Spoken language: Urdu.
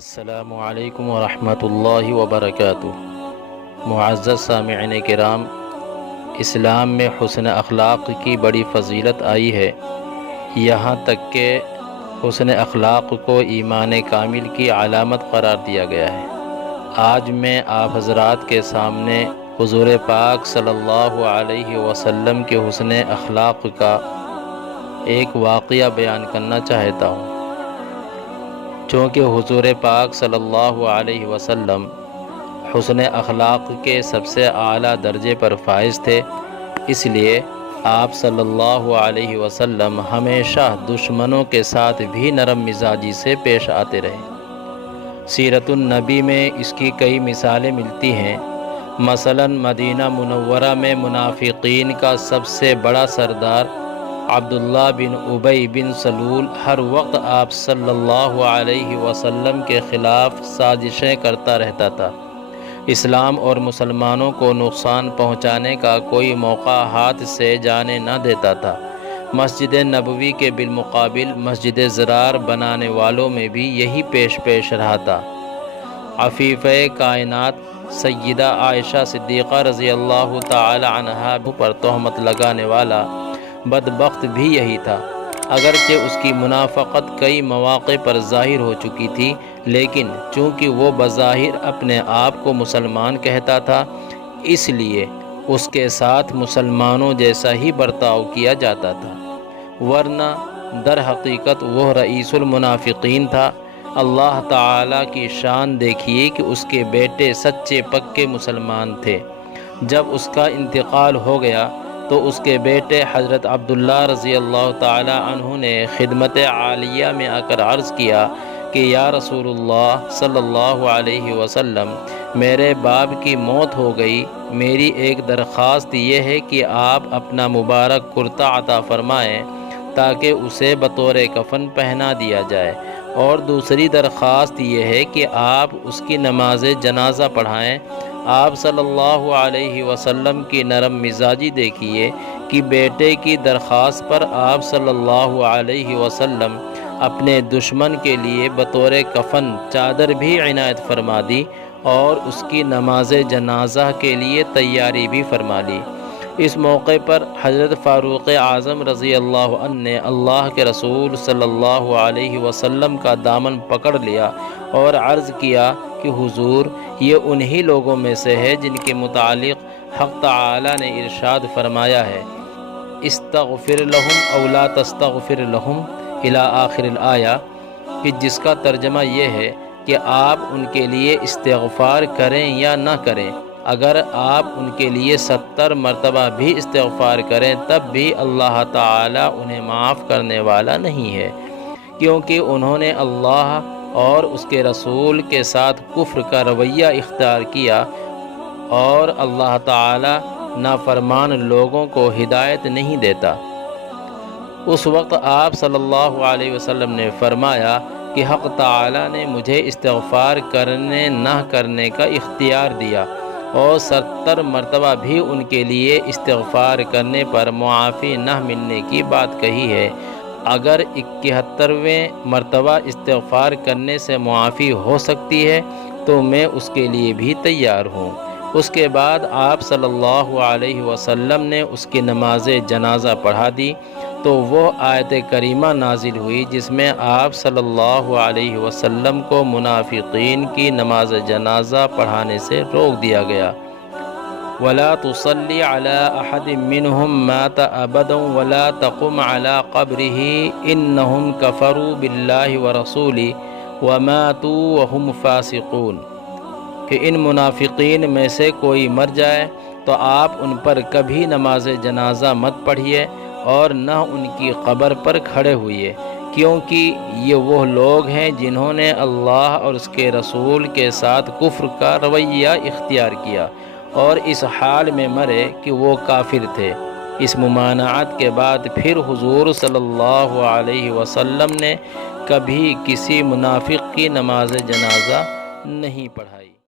السلام علیکم ورحمۃ اللہ وبرکاتہ۔ معزز سامعین کرام، اسلام میں حسن اخلاق کی بڑی فضیلت آئی ہے، یہاں تک کہ حسن اخلاق کو ایمان کامل کی علامت قرار دیا گیا ہے۔ آج میں آپ حضرات کے سامنے حضور پاک صلی اللہ علیہ وسلم کے حسن اخلاق کا ایک واقعہ بیان کرنا چاہتا ہوں۔ چونکہ حضور پاک صلی اللہ علیہ وسلم حسن اخلاق کے سب سے اعلیٰ درجے پر فائز تھے، اس لیے آپ صلی اللہ علیہ وسلم ہمیشہ دشمنوں کے ساتھ بھی نرم مزاجی سے پیش آتے رہے۔ سیرت النبی میں اس کی کئی مثالیں ملتی ہیں۔ مثلا مدینہ منورہ میں منافقین کا سب سے بڑا سردار عبداللہ بن ابی بن سلول ہر وقت آپ صلی اللہ علیہ وسلم کے خلاف سازشیں کرتا رہتا تھا۔ اسلام اور مسلمانوں کو نقصان پہنچانے کا کوئی موقع ہاتھ سے جانے نہ دیتا تھا۔ مسجد نبوی کے بالمقابل مسجد ضرار بنانے والوں میں بھی یہی پیش رہا تھا۔ عفیفہ کائنات سیدہ عائشہ صدیقہ رضی اللہ تعالی عنہا پر تہمت لگانے والا بدبخت بھی یہی تھا۔ اگرچہ اس کی منافقت کئی مواقع پر ظاہر ہو چکی تھی، لیکن چونکہ وہ بظاہر اپنے آپ کو مسلمان کہتا تھا، اس لیے اس کے ساتھ مسلمانوں جیسا ہی برتاؤ کیا جاتا تھا، ورنہ در حقیقت وہ رئیس المنافقین تھا۔ اللہ تعالیٰ کی شان دیکھیے کہ اس کے بیٹے سچے پکے مسلمان تھے۔ جب اس کا انتقال ہو گیا تو اس کے بیٹے حضرت عبداللہ رضی اللہ تعالی عنہ نے خدمت عالیہ میں آ کر عرض کیا کہ یا رسول اللہ صلی اللہ علیہ وسلم، میرے باپ کی موت ہو گئی، میری ایک درخواست یہ ہے کہ آپ اپنا مبارک کرتا عطا فرمائیں تاکہ اسے بطور کفن پہنا دیا جائے، اور دوسری درخواست یہ ہے کہ آپ اس کی نماز جنازہ پڑھائیں۔ آپ صلی اللہ علیہ وسلم کی نرم مزاجی دیکھیے کہ بیٹے کی درخواست پر آپ صلی اللہ علیہ وسلم اپنے دشمن کے لیے بطور کفن چادر بھی عنایت فرما دی اور اس کی نماز جنازہ کے لیے تیاری بھی فرما لی۔ اس موقع پر حضرت فاروق اعظم رضی اللہ عنہ نے اللہ کے رسول صلی اللہ علیہ وسلم کا دامن پکڑ لیا اور عرض کیا کہ حضور، یہ انہی لوگوں میں سے ہے جن کے متعلق حق تعالی نے ارشاد فرمایا ہے، استغفر لہم او لا تستغفر لہم الی آخر الآیہ، کہ جس کا ترجمہ یہ ہے کہ آپ ان کے لیے استغفار کریں یا نہ کریں، اگر آپ ان کے لیے 70 مرتبہ بھی استغفار کریں تب بھی اللہ تعالی انہیں معاف کرنے والا نہیں ہے، کیونکہ انہوں نے اللہ اور اس کے رسول کے ساتھ کفر کا رویہ اختیار کیا، اور اللہ تعالی نافرمان لوگوں کو ہدایت نہیں دیتا۔ اس وقت آپ صلی اللہ علیہ وسلم نے فرمایا کہ حق تعالی نے مجھے استغفار کرنے نہ کرنے کا اختیار دیا، اور 70 مرتبہ بھی ان کے لیے استغفار کرنے پر معافی نہ ملنے کی بات کہی ہے۔ اگر 71ویں مرتبہ استغفار کرنے سے معافی ہو سکتی ہے تو میں اس کے لیے بھی تیار ہوں۔ اس کے بعد آپ صلی اللہ علیہ وسلم نے اس کی نماز جنازہ پڑھا دی تو وہ آیت کریمہ نازل ہوئی جس میں آپ صلی اللہ علیہ وسلم کو منافقین کی نماز جنازہ پڑھانے سے روک دیا گیا۔ وَلَا تُصَلِّ عَلَىٰ أَحَدٍ مِّنْهُمْ مَاتَ أَبَدًا وَلَا تَقُمْ عَلَىٰ قَبْرِهِ إِنَّهُمْ كَفَرُوا بِاللَّهِ وَرَسُولِهِ وَمَاتُوا وَهُمْ فَاسِقُونَ، کہ ان منافقین میں سے کوئی مر جائے تو آپ ان پر کبھی نماز جنازہ مت پڑھیے اور نہ ان کی قبر پر کھڑے ہوئے، کیونکہ یہ وہ لوگ ہیں جنہوں نے اللہ اور اس کے رسول کے ساتھ کفر کا رویہ اختیار کیا اور اس حال میں مرے کہ وہ کافر تھے۔ اس ممانعت کے بعد پھر حضور صلی اللہ علیہ وسلم نے کبھی کسی منافق کی نماز جنازہ نہیں پڑھائی۔